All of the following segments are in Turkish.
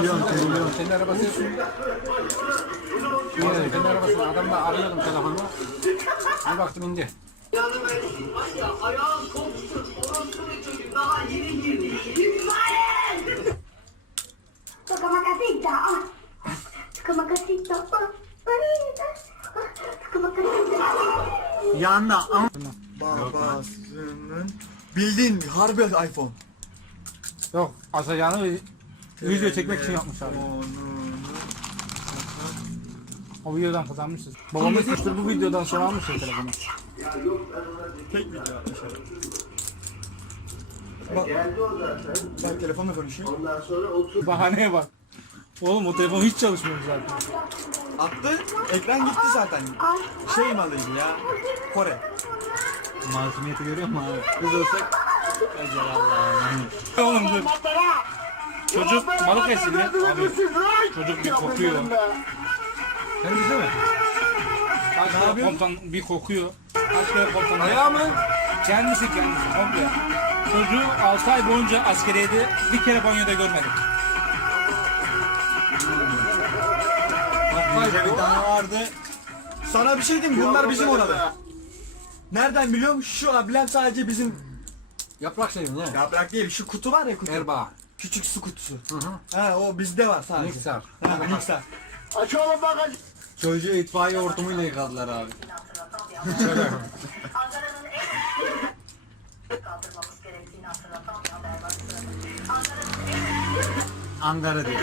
var ya biliyorum teriliyorum. Senin arabası yok. Senin arabasını adamla arıyordum telefonda. Bir baktım indi. Tukamakasita. Tukamakasita. Tukamakasita. Yanına am... Babasının bildiğin harbi iPhone. Yok asacağını video çekmek için yapmışlar. O videodan kazanmışız. Babamız sırf bu videodan sonra almışız telefonu. Tek video atmışlar. Bak. Ben telefonla konuşuyorum. Bahaneye bak. Oğlum o telefon hiç çalışmıyor zaten. Attı. Ekran gitti zaten. Şey malıydı ya. Kore. Masumiyeti görüyor musun abi? Biz olsak Ecel Allah'ım. Oğlum dur. Çocuk balık esili. Abi çocuk bir kokuyor. Sen bize mi? Aşkı komutan bir kokuyor. Aşkı komutan. Ayağı mı? Kendisi kendisi komple. Çocuğu 6 ay boyunca askeriyede bir kere banyoda görmedim. Bizde bir tane vardı. Sana bir şey diyeyim? Bunlar bizim orada. Nereden biliyor musun? Şu ablem sadece bizim Yaprak şeyin ne? yaprak değil. Şu kutu var ya kutu. Erbaa. Küçük su kutusu. Hı hı. Ha o bizde var sadece. Mikser. Ha, mikser. Çocuğu itfaiye hortumuyla yıkadılar abi. Ankara diyor.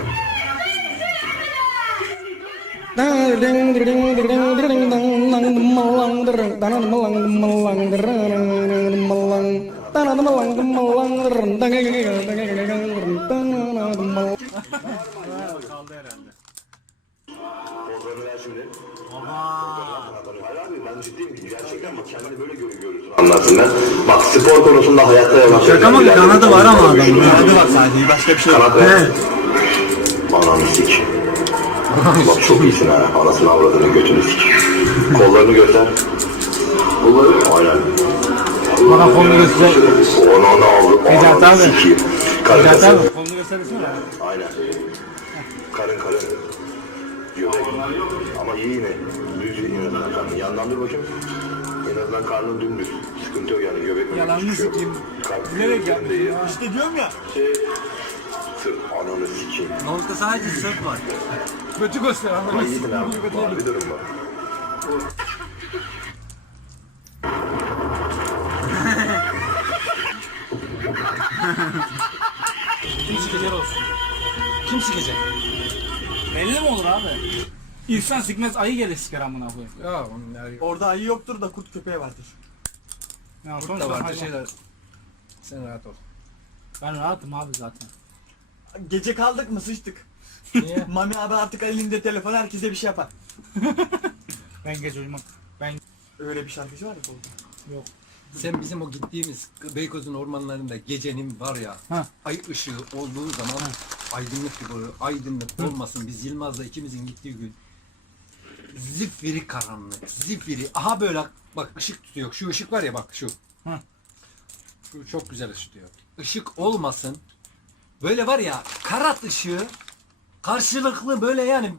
Anlasınlar. Bak spor konusunda hayatta yalan Şaka mı? Kanadı var ama adamın. Kanadı var sadece başka bir şey yok. Kanat ver. Ananı sik. Bak çok iyisin ha. Anasını avradını götünü sik. Kollarını göster. Kolları? Aynen. Bana kolunu göster. Onu onu abi. sikeyim. Karın kası. kolunu göstersene. Aynen. Karın karın. Göbek. Ama iyi yine. Düz en azından karnın. Yandan dur bakayım. En azından karnın dümdüz. Sıkıntı yok yani göbek mi? Yalanını sikeyim. Bilerek yapmışsın ya. İşte diyorum ya. Şey, sırf ananı sikeyim. Nokta sadece sırt var. Götü göster mi lan? Var bir durum var. Kim sikecek? Belli mi olur abi? İnsan sikmez ayı gelir siker amına koyayım. Ya onlar Orada ayı yoktur da kurt köpeği vardır. Ya Kurt sonuçta vardı hayvan. şeyler. Sen rahat ol. Ben rahatım abi zaten. Gece kaldık mı sıçtık. Niye? Mami abi artık elinde telefon herkese bir şey yapar. Ben gece uyumam. Ben Öyle bir şarkıcı var ya orada. yok. Sen bizim o gittiğimiz Beykoz'un ormanlarında gecenin var ya Ha. ay ışığı olduğu zaman aydınlık gibi oluyor. Aydınlık olmasın. Biz Yılmaz'la ikimizin gittiği gün zifiri karanlık. Zifiri. Aha böyle bak ışık tutuyor. Şu ışık var ya bak şu. Hı. Şu çok güzel ışık tutuyor. Işık olmasın. Böyle var ya karat ışığı karşılıklı böyle yani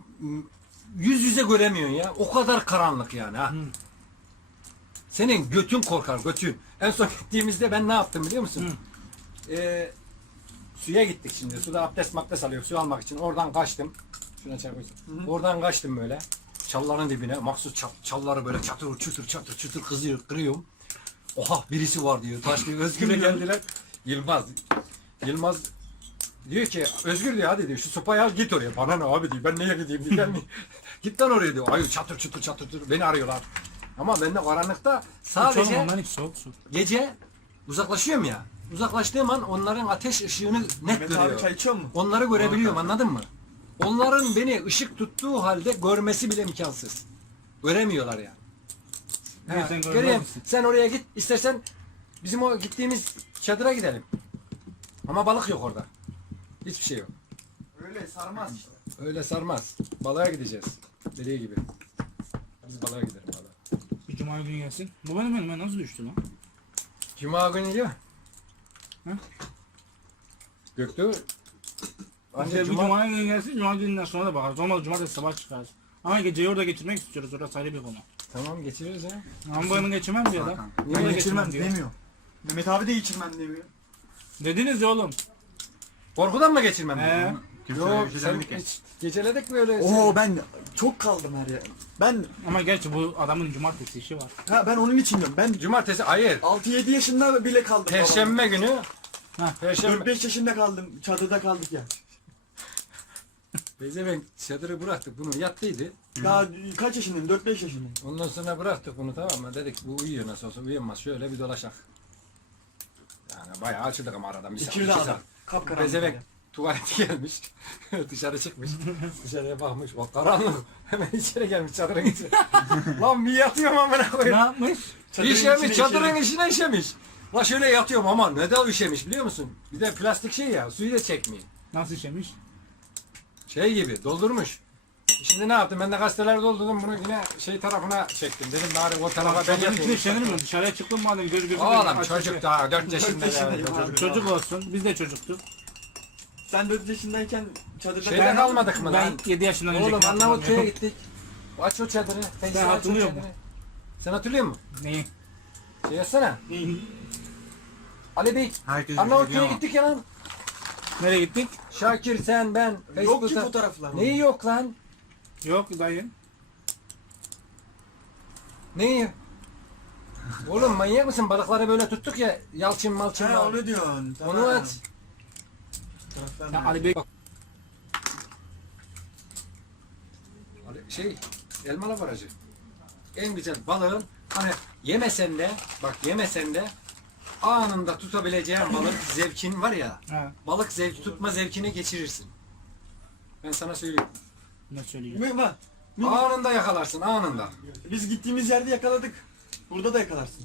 yüz yüze göremiyorsun ya. O kadar karanlık yani ha. Senin götün korkar götün. En son gittiğimizde ben ne yaptım biliyor musun? Ee, suya gittik şimdi. Suda abdest makdest alıyor su almak için. Oradan kaçtım. Şuna koysun. Oradan kaçtım böyle. Çalların dibine. Maksus çal- çalları böyle çatır çutur çatır çutur kızıyor, kırıyorum. Oha birisi var diyor. Taş diyor. Özgür'e geldiler. Yılmaz. Yılmaz diyor ki Özgür diyor hadi diyor şu sopayı al git oraya. Bana ne abi diyor. Ben neye gideyim diyor. Ben git lan oraya diyor. Ay çatır çutur çatır çutur beni arıyorlar. Ama ben de karanlıkta sadece gece uzaklaşıyorum ya. Uzaklaştığım an onların ateş ışığını net Mehmet abi görüyorum. çay içiyor mu? Onları görebiliyorum anladın mı? Onların beni ışık tuttuğu halde görmesi bile imkansız. Göremiyorlar yani. Ha, sen görmez göreyim. misin? Sen oraya git. İstersen bizim o gittiğimiz çadıra gidelim. Ama balık yok orada. Hiçbir şey yok. Öyle sarmaz işte. Öyle sarmaz. Balığa gideceğiz. Dediği gibi. Biz balığa gidelim balığa. Bir cuma günü gelsin. Bu benim önüme nasıl düştü lan? Cuma günü değil mi? Hı? Göktuğ. İşte Ancak bir cuma... cuma günü gelsin. Cuma gününden sonra da bakarız. Olmaz cumartesi sabah çıkarız. Ama geceyi orada geçirmek istiyoruz. Orası ayrı bir konu. Tamam geçiririz ya. Ama bunu geçirmem diyor da. Ben Niye geçirmem diyor? demiyor. Mehmet abi de geçirmem demiyor. Dediniz ya oğlum. Korkudan mı geçirmem? He. Yok sen hiç geceledik mi öyle? Oo ben çok kaldım her yer. Ben Ama gerçi bu adamın cumartesi işi var. ha ben onun için diyorum. Ben Cumartesi hayır. 6-7 yaşında bile kaldım. Perşembe günü. Ha, Perşembe. 4-5 yaşında kaldım. Çadırda kaldık ya. Bezevenk çadırı bıraktık bunu yattıydı. Daha kaç yaşındayım? 4-5 yaşındayım. Ondan sonra bıraktık bunu tamam mı? Dedik bu uyuyor nasıl olsa uyuyamaz şöyle bir dolaşak. Yani bayağı açıldık ama aradan bir saat. iki İkirde saat. adam. Kapkaranlık. Bezevenk tuvalete gelmiş. Dışarı çıkmış. Dışarıya bakmış. O karanlık. Hemen içeri gelmiş çadırın içine. Lan bir yatıyorum amına Ne koyayım. yapmış? Çadırın İşemiş içine çadırın içine işemiş. La şöyle yatıyorum ama neden işemiş biliyor musun? Bir de plastik şey ya suyu da çekmiyor. Nasıl işemiş? Şey gibi doldurmuş. Şimdi ne yaptım? Ben de gazeteler doldurdum. Bunu yine şey tarafına çektim. Dedim bari o tarafa ben Çadırın içine yapayım. işenir mi? Dışarıya çıktım madem göz gözü O adam çocuk açık. daha 4 yaşında. Dört yaşındayım ya. abi. Çocuk olsun. Biz de çocuktuk. Sen 4 yaşındayken çadırda Şeyde Ben- kalmadık mı Ben lan? 7 yaşından önce. Oğlum Arnavutkö'ye gittik. Aç o çadırı. Feyza aç o hatırlıyorum. çadırı. Sen hatırlıyor musun? Neyi? Şey yazsana. Ali Bey. Herkes Arnavutköy'e biliyor gittik ya lan. Nereye gittik? Şakir sen ben. Yok ki Facebook'ta. fotoğraflar. Neyi yok lan? Yok dayı. Neyi? Oğlum manyak mısın? Balıkları böyle tuttuk ya. Yalçın malçın. Ha var. onu diyorsun. Tamam. Onu. Fotoğraflar Ya? Ali Bey Ali- Şey, elmalı barajı. En güzel balığın hani yemesen de bak yemesen de anında tutabileceğin balık zevkin var ya. Ha, Balık zevki tutma zevkini geçirirsin. Ben sana söyleyeyim. ne söyleyeceğim? Mü- bak, mü- Anında yakalarsın anında. Biz gittiğimiz yerde yakaladık. Burada da yakalarsın.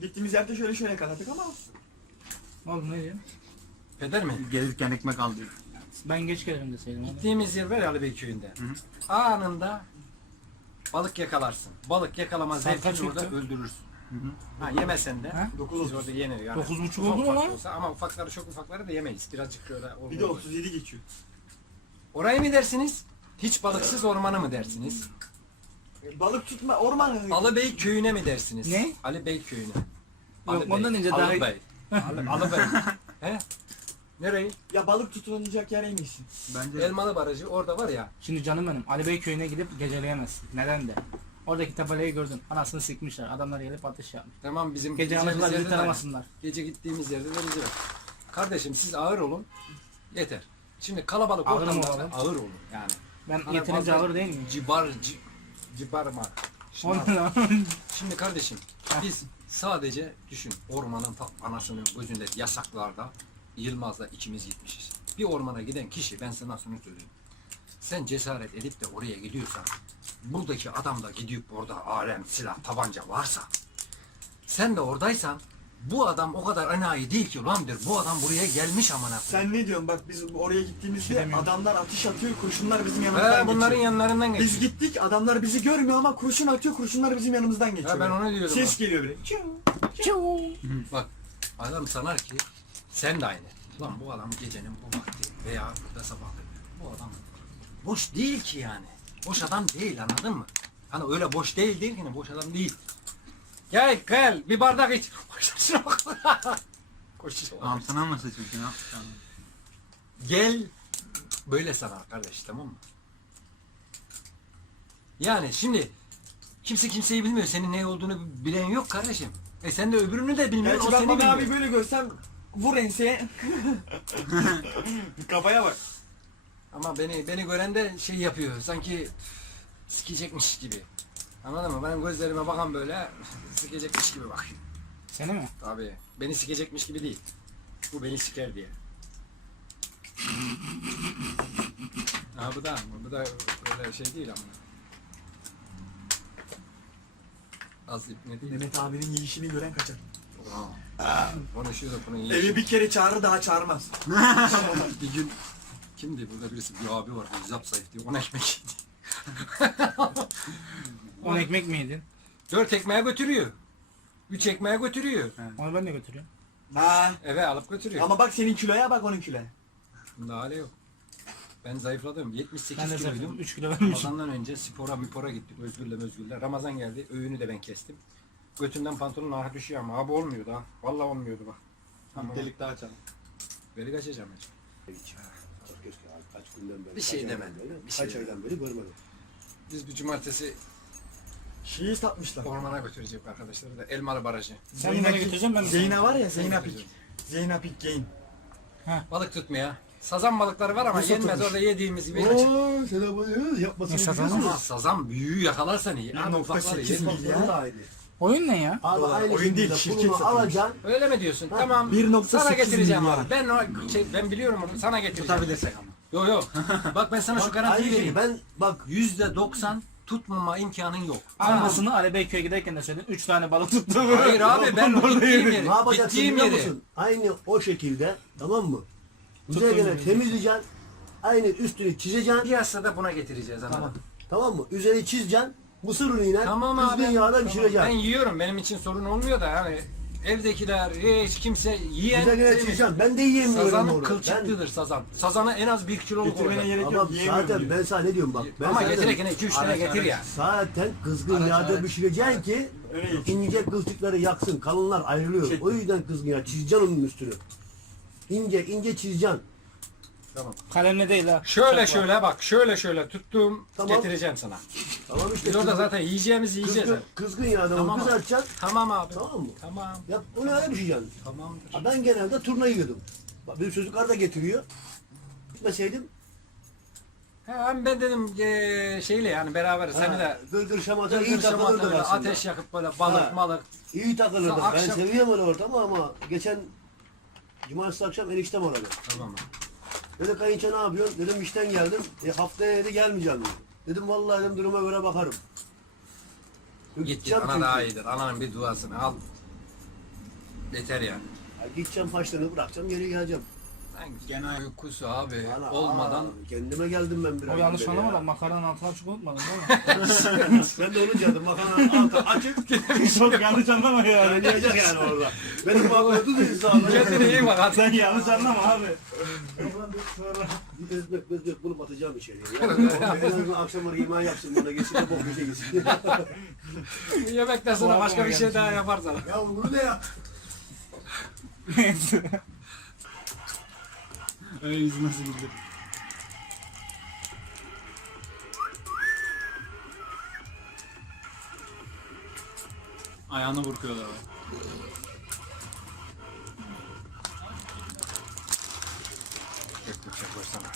Gittiğimiz yerde şöyle şöyle yakaladık ama Oğlum ne diyor? Peder mi? Gelirken ekmek aldı. Ben geç gelirim deseydim. oğlum. Gittiğimiz yer var ya Ali Bey köyünde. Anında balık yakalarsın. Balık yakalama zevkini orada öldürürsün. Ha yemesen de Ha? biz orada yenir yani. Dokuz buçuk Ufak oldu mu lan? olsa Ama ufakları çok ufakları da yemeyiz. Birazcık böyle bir de olur. 37 geçiyor. Orayı mı dersiniz? Hiç balıksız ormanı mı dersiniz? Balık tutma orman. Ali Bey köyüne mi dersiniz? Ne? Ali Bey köyüne. Yok, Ali ondan önce Ali daha- Bey. Ali, Ali Bey. He? Nereyi? Ya balık tutulacak yer en iyisi. Bence Elmalı Barajı orada var ya. Şimdi canım benim Ali Bey köyüne gidip geceleyemezsin. Neden de? Oradaki tabelayı gördün. Anasını sikmişler. Adamlar gelip ateş yapmış. Tamam bizim Gece gideceğimiz anasılar bizi yerde de aynı. tanımasınlar. Gece gittiğimiz yerde de bizi var. Kardeşim siz ağır olun. Yeter. Şimdi kalabalık Ağır mı olalım? ağır olun yani. Ben Bana yeterince ağır değil miyim? Cibar, ci, cibarma. Şimdi, Oğlum lan. şimdi kardeşim biz sadece düşün ormanın ta anasının gözünde yasaklarda Yılmaz'la ikimiz gitmişiz. Bir ormana giden kişi ben sana şunu söyleyeyim. Sen cesaret edip de oraya gidiyorsan buradaki adam da gidip orada alem, silah, tabanca varsa sen de oradaysan bu adam o kadar enayi değil ki lan der. Bu adam buraya gelmiş amına koyayım. Sen ne diyorsun? Bak biz oraya gittiğimizde demiyorum. adamlar atış atıyor, kurşunlar bizim yanımızdan He, bunların geçiyor. yanlarından geçiyor. Biz gittik, adamlar bizi görmüyor ama kurşun atıyor, kurşunlar bizim yanımızdan geçiyor. ben onu diyordum Ses bak. geliyor böyle. Bak adam sanar ki sen de aynı. Lan bu adam gecenin bu vakti veya burada sabahları. Bu adam boş değil ki yani. Boş adam değil anladın mı? Hani öyle boş değil değil ki boş adam değil. Gel gel bir bardak iç. Şuna bak. Koşuyor. Tamam sana mı seçmişsin ya? Gel böyle sanar kardeş tamam mı? Yani şimdi kimse kimseyi bilmiyor. Senin ne olduğunu bilen yok kardeşim. E sen de öbürünü de bilmiyorsun. Gerçi o ben seni bilmiyor. abi böyle görsem vur enseye. Kafaya bak. Ama beni beni gören de şey yapıyor. Sanki sikecekmiş gibi. Anladın mı? Benim gözlerime bakan böyle sikecekmiş gibi bakıyor. Seni mi? Tabii. Beni sikecekmiş gibi değil. Bu beni siker diye. ha bu da bu da öyle şey değil ama. Az ip ne değil. Mehmet abinin yiyişini gören kaçar. Konuşuyor da bunu iyi. Evi bir kere çağırır daha çağırmaz. bir gün kimdi burada birisi bir abi var. Zap zayıf diye. On ekmek yedi. On ekmek mi yedin? Dört ekmeğe götürüyor. Üç ekmeğe götürüyor. Onu ben de götürüyorum. Ha. Eve alıp götürüyor. Ama bak senin kiloya bak onun kiloya. Bunda hale yok. Ben zayıfladım. 78 Ben de kiloydum. zaten 3 kilo vermişim. Ramazan'dan önce spora mipora gittik Özgür'le Özgür'le. Ramazan geldi. Öğünü de ben kestim. Götümden pantolonun aha düşüyor ama abi olmuyordu ha. Vallahi olmuyordu bak. Tamam. Delik daha açalım. Delik açacağım ben. Kaç günden beri, Bir şey kaç Bir şey kaç aydan beri görmedim. Biz bu cumartesi Şeyi satmışlar. ormana götürecek arkadaşlar da Elmalı Barajı. Sen bana götüreceğim ben de. Zeyna var ya Zeyna. Pik. Zeyna Pik Gain. Balık tutmaya. Sazan balıkları var ama Nasıl yenmez tutmuş? orada yediğimiz gibi. Ooo selam yapmasını Ne satan. Ama sazan büyüğü yakalarsan iyi. Abi 1.8 ufakları ye. milyar. Oyun ne ya? Abi Dolar, aynı oyun değil, şekilde şirket bunu satılmış. alacaksın. Öyle mi diyorsun? Tamam. 1.8 Sana getireceğim milyar. abi. Ben o şey, ben biliyorum onu. Sana getireceğim. Tutabilirsek ama. Yok yok. Bak ben sana şu garantiyi vereyim. Ben bak Yüzde doksan tutmama imkanın yok. Aynısını Ali Beyköy'e giderken de söyledin. 3 tane balık tuttum. Hayır abi ben gittiğim yeri, ne yapacaksın gittiğim biliyor yeri. musun? Aynı o şekilde tamam mı? Üzerine temizleyeceksin. Aynı üstünü çizeceksin. Piyasada da buna getireceğiz anladın. Tamam mı? Üzeri çizeceksin. Mısır unuyla Tamam kızgın abi. yağda Ben pişireceksin. yiyorum. Benim için sorun olmuyor da yani evdekiler hiç kimse yiyen Üzerine sevmiyor. Ben de yiyemiyorum Sazanın kılçıklıdır sazan. Sazana en az bir kilo Getirmene koyacak. gerek yok. ama Yiyemiyorum zaten diyor. ben sana ne diyorum bak. Ben Ama zaten- getir yine 2-3 tane Araç, getir ya. Zaten kızgın Araç, yağda araç. pişireceksin ki Öyle ince kılçıkları yaksın. Kalınlar ayrılıyor. Çek. O yüzden kızgın yağ çizeceksin onun üstünü. İnce ince çizeceksin. Tamam. Kalemle değil ha. Şöyle Çakma. şöyle bak şöyle şöyle tuttum Tamam. getireceğim sana. Tamam işte. Biz orada kızgın- zaten yiyeceğimizi yiyeceğiz. Kızgın, kızgın yağda Tamam. onu kızartacaksın. Tamam abi. Tamam mı? Tamam. Yap onu öyle pişireceksin. Tamamdır. Ha, Ben genelde turna yiyordum. Bak benim çocuklar da getiriyor. Gitmeseydim He, hem ben dedim eee, şeyle yani beraber seni de gırgır şamata iyi şamatayla aslında. ateş yakıp böyle balık Ha. malık. İyi takılırdık. Sa- Ben akşam- seviyorum öyle ortamı ama geçen cumartesi akşam eniştem aradı. Tamam. Dedi kayınço ne yapıyorsun? Dedim işten geldim. E, haftaya dedi gelmeyeceğim dedi. Dedim vallahi dedim duruma göre bakarım. Git ana daha iyidir. Ananın bir duasını al. Yeter yani. Ya gideceğim façlarını bırakacağım geri geleceğim. Genel uykusu abi Ana, olmadan aa, kendime geldim ben biraz. O yanlış beri anlama ya. da makaranın altına açık unutmadın değil mi? Ben de onu diyordum makarnanın altı açık. Çok yanlış anlama ya. Kaynayacak yani orada. Benim muhabbetim de insanlar. kendine iyi bak hadi. Sen yanlış anlama abi. Bir bezmek bezmek bulup atacağım içeriye. Ya. en azından akşamları iman yapsın bana geçsin de bok köşe gitsin. Yemekten sonra başka bir şey daha yaparsan. ya bunu ne ya? Öyle yüzü nasıl güldü. Ayağını burkuyorlar. abi. Çek bıçak koysana.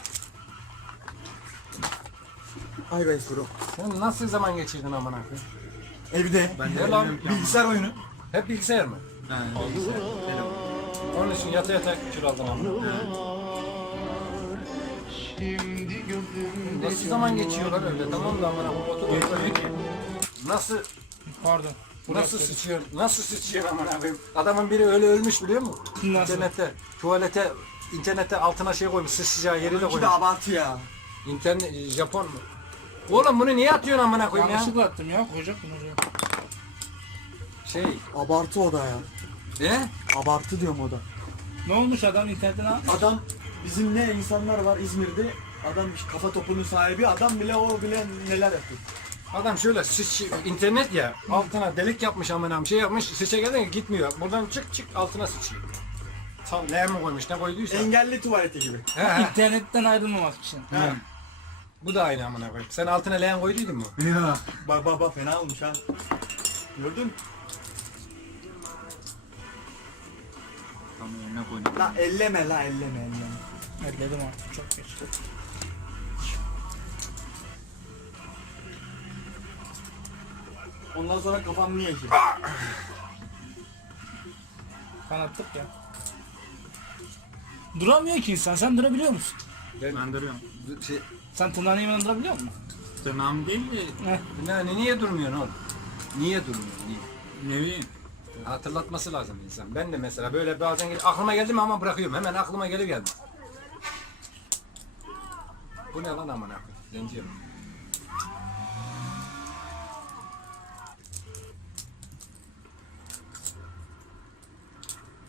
Ay be kuru. Sen nasıl zaman geçirdin amına koyayım? Evde. Ne lan? Bilgisayar oyunu. Hep bilgisayar mı? Bilgisayar. Onun için yata yata kilo aldın amına. Nasıl zaman geçiyorlar öyle tamam da amına. Nasıl Pardon. Nasıl sıçıyor? Nasıl sıçıyor aman abim? Adamın biri öyle ölmüş biliyor musun? Nasıl? İnternette, tuvalete, internette altına şey koymuş, sıçacağı yeri de İki de koymuş. abartı ya. İnternet, Japon mu? Oğlum bunu niye atıyorsun amına koyayım ya? Yanlışlıkla attım ya. Koyacaktım oraya. Şey, Abartı o da ya. ne? Abartı diyorum o da. Ne olmuş adam internetten ha? Adam bizim ne insanlar var İzmir'de. Adam kafa topunun sahibi adam bile o bile neler yapıyor. Adam şöyle sıç, internet ya, altına delik yapmış amına bir şey yapmış, sıça geldi gitmiyor. Buradan çık çık altına sıçıyor. Tam leğen mi koymuş, ne koyduysa. Engelli tuvaleti gibi. He, he. İnternetten ayrılmamak için. Bu da aynı amına koyayım. Sen altına leğen koyduydun mu? Ya. Bak bak bak fena olmuş ha. Gördün mü? Tam yerine koydum. La elleme la elleme elleme. Elledim artık çok geç. Ondan sonra kafam niye ki? Kanattık ya. Duramıyor ki insan. Sen durabiliyor musun? Ben duruyorum. Şey, Sen tırnağını yemen durabiliyor musun? Tırnağım değil de Heh. ne, niye durmuyorsun oğlum? Niye durmuyor? Niye? Ne bileyim. Hatırlatması lazım insan. Ben de mesela böyle bazen gel- aklıma geldi mi ama bırakıyorum. Hemen aklıma gelir geldi. Bu ne lan amına koyayım? Zenci mi?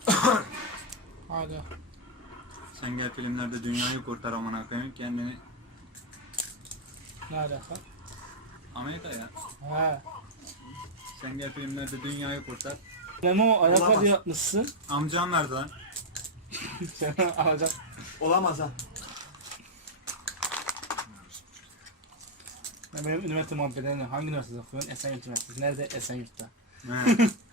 Hadi. Sen gel filmlerde dünyayı kurtar amına koyayım kendini Ne alaka? Amerika ya. Ha. Sen gel filmlerde dünyayı kurtar. Memo ayakkabı Olamaz. yapmışsın. Amcam nerede lan? Sen alacak. Olamaz ha. Benim üniversite muhabbetlerini hangi üniversitede okuyorsun? Esenyurt Üniversitesi. Nerede? Esenyurt'ta.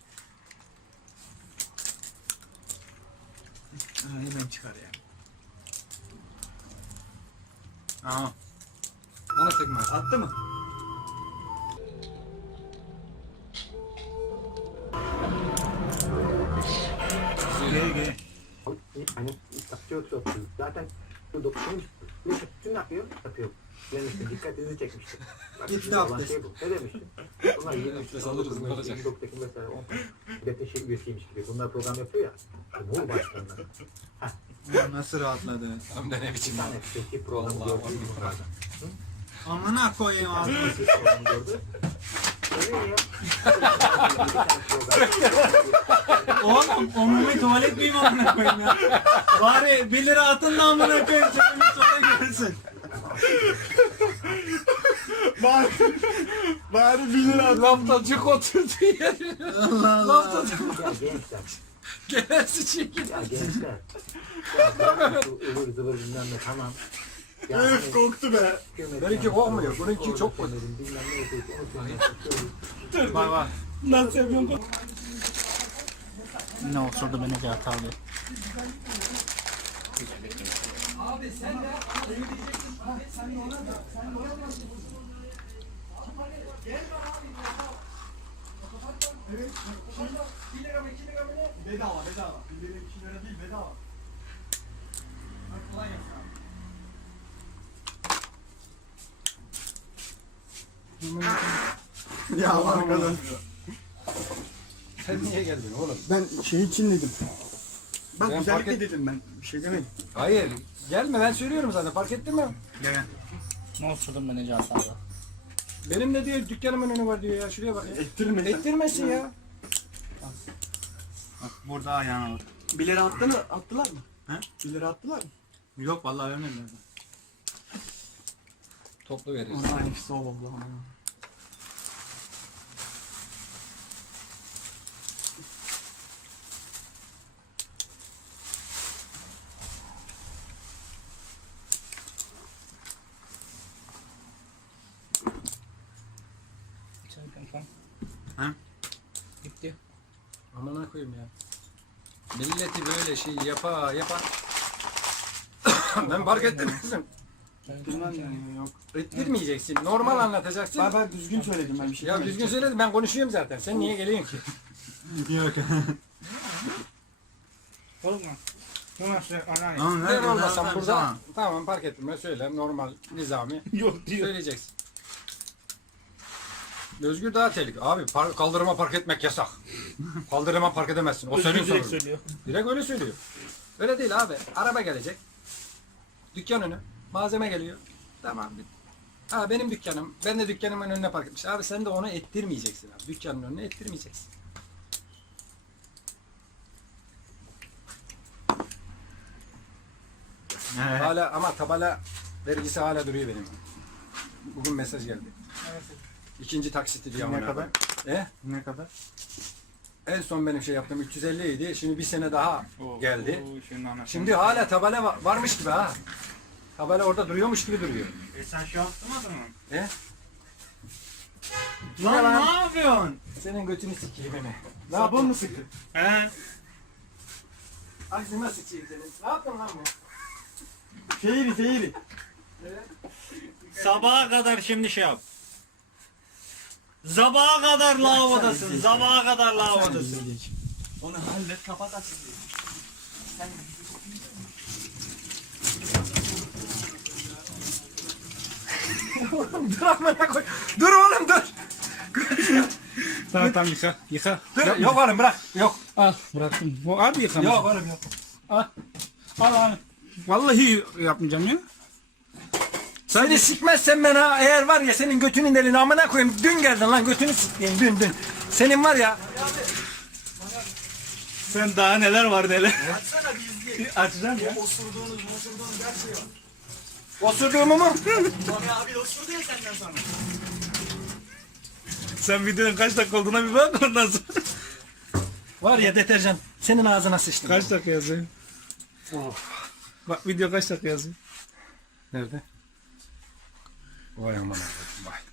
Gitti abdest. Şey bu. Ne demiştim? Bunlar 23 Abdest alırız, ne olacak? 29'daki mesela 10 devletin şey üyesiymiş gibi. Bunlar program yapıyor ya. Cumhurbaşkanları. Nasıl rahatladı? Hem de ne biçim Bir lan. tane peki programı Vallahi gördünüz mü vallahi. sırada? Amına koyayım abi. Peki programı gördü. Öyle ya. Oğlum umumi tuvalet miyim amına koyayım ya? Bari 1 lira atın da amına koyayım çekimi sonra görürsün. Bari, bari 1 lira Laftacık oturdu yerine. Allah Allah. Gençler. Gelesi çekil. Ya gençler. Ivır zıvır bilmem ne tamam. Ya hani Öf koktu be. Benimki yani kokmuyor, şu bununki çok söyledim, bilmem ne söylüyorum. Bak bak. Nasıl yapıyorsun? Ne oturdu beni Cihat abi. Bedava bedava. 1 lira 2 lira değil bedava. Bak kolay gelsin abi. Ya arkadaş. Sen niye geldin oğlum? Ben şey için dedim. Bak Ben güzellikle fark et- dedim ben. Bir şey demedim. Hayır. Gelme ben söylüyorum zaten fark ettin mi? Gel. Ne oturdun beni Cihat abi? Benim de diyor dükkanımın önü var diyor ya şuraya bak ya. Ettirme. Ettirmesin ya. Bak burada ayağına bak. 1 lira attı mı? Attılar mı? He? 1 lira attılar mı? Yok vallahi vermediler. Toplu veririz. Onun aynısı oldu ama. Sen kankam. Ha? Gitti. Amına koyayım ya. Böyle şey yapa yapa. ben fark ettim kızım. Bilmem yani yok. Ettirmeyeceksin. Normal anlatacaksın. Ben, ben düzgün söyledim ben bir şey Ya demedim. düzgün söyledim ben konuşuyorum zaten. Sen niye geliyorsun ki? Yok. Oğlum. Bu nasıl anneanne? Tamam Ben nerede? olmasam Zaten burada sana. tamam fark ettim ben söyle normal nizami Yok diyor. söyleyeceksin. Özgür daha tehlikeli. Abi par- kaldırıma park etmek yasak. Kaldırıma park edemezsin. O senin Özgür direkt sorunun. söylüyor. Direkt öyle söylüyor. Öyle değil abi. Araba gelecek. Dükkan önü. Malzeme geliyor. Tamam. Ha benim dükkanım. Ben de dükkanımın önüne park etmiş. Abi sen de onu ettirmeyeceksin abi. Dükkanın önüne ettirmeyeceksin. Evet. Hala ama tabela vergisi hala duruyor benim. Bugün mesaj geldi. İkinci taksiti diye Ne kadar? E? Ne kadar? En son benim şey yaptığım 350 idi. Şimdi bir sene daha geldi. Oo, şimdi anasını. Şimdi hala tabela va- varmış gibi ha. Tabela orada duruyormuş gibi duruyor. E sen şu an tutmadın mı? E? Lan lan? ne yapıyorsun? Senin götünü sikeyim Emi. Ne Sabun yaptın? mu sıktı? He? Ağzıma sıçayım senin. Ne yaptın lan bu? Feyri feyri. Sabaha kadar şimdi şey yap. Sabaha kadar lavabodasın. Sabaha kadar lavabodasın. Onu hallet kapat aç. dur amına koy. Dur oğlum dur. Tamam tamam yıka. Yıka. Dur, yok oğlum bırak. Yok. Al bıraktım. Bu abi yıkamış. Yok oğlum yok. Al. Al abi. Vallahi yapmayacağım ya. Seni sikmezsen ben ha eğer var ya senin götünün elini amına koyayım. Dün geldin lan götünü sikeyim dün dün. Senin var ya Sen daha neler var neler. Açsana bir izleyelim. Açacağım ya. Osurduğunuz osurduğunuz gerçeği. osurduğumu mu? Mami abi de osurdu ya senden sonra. Sen videonun kaç dakika olduğuna bir bak ondan sonra. var ya deterjan. Senin ağzına sıçtım. kaç dakika yazıyor? Bak video kaç dakika yazıyor? Nerede? Vay aman Allah'ım, vay.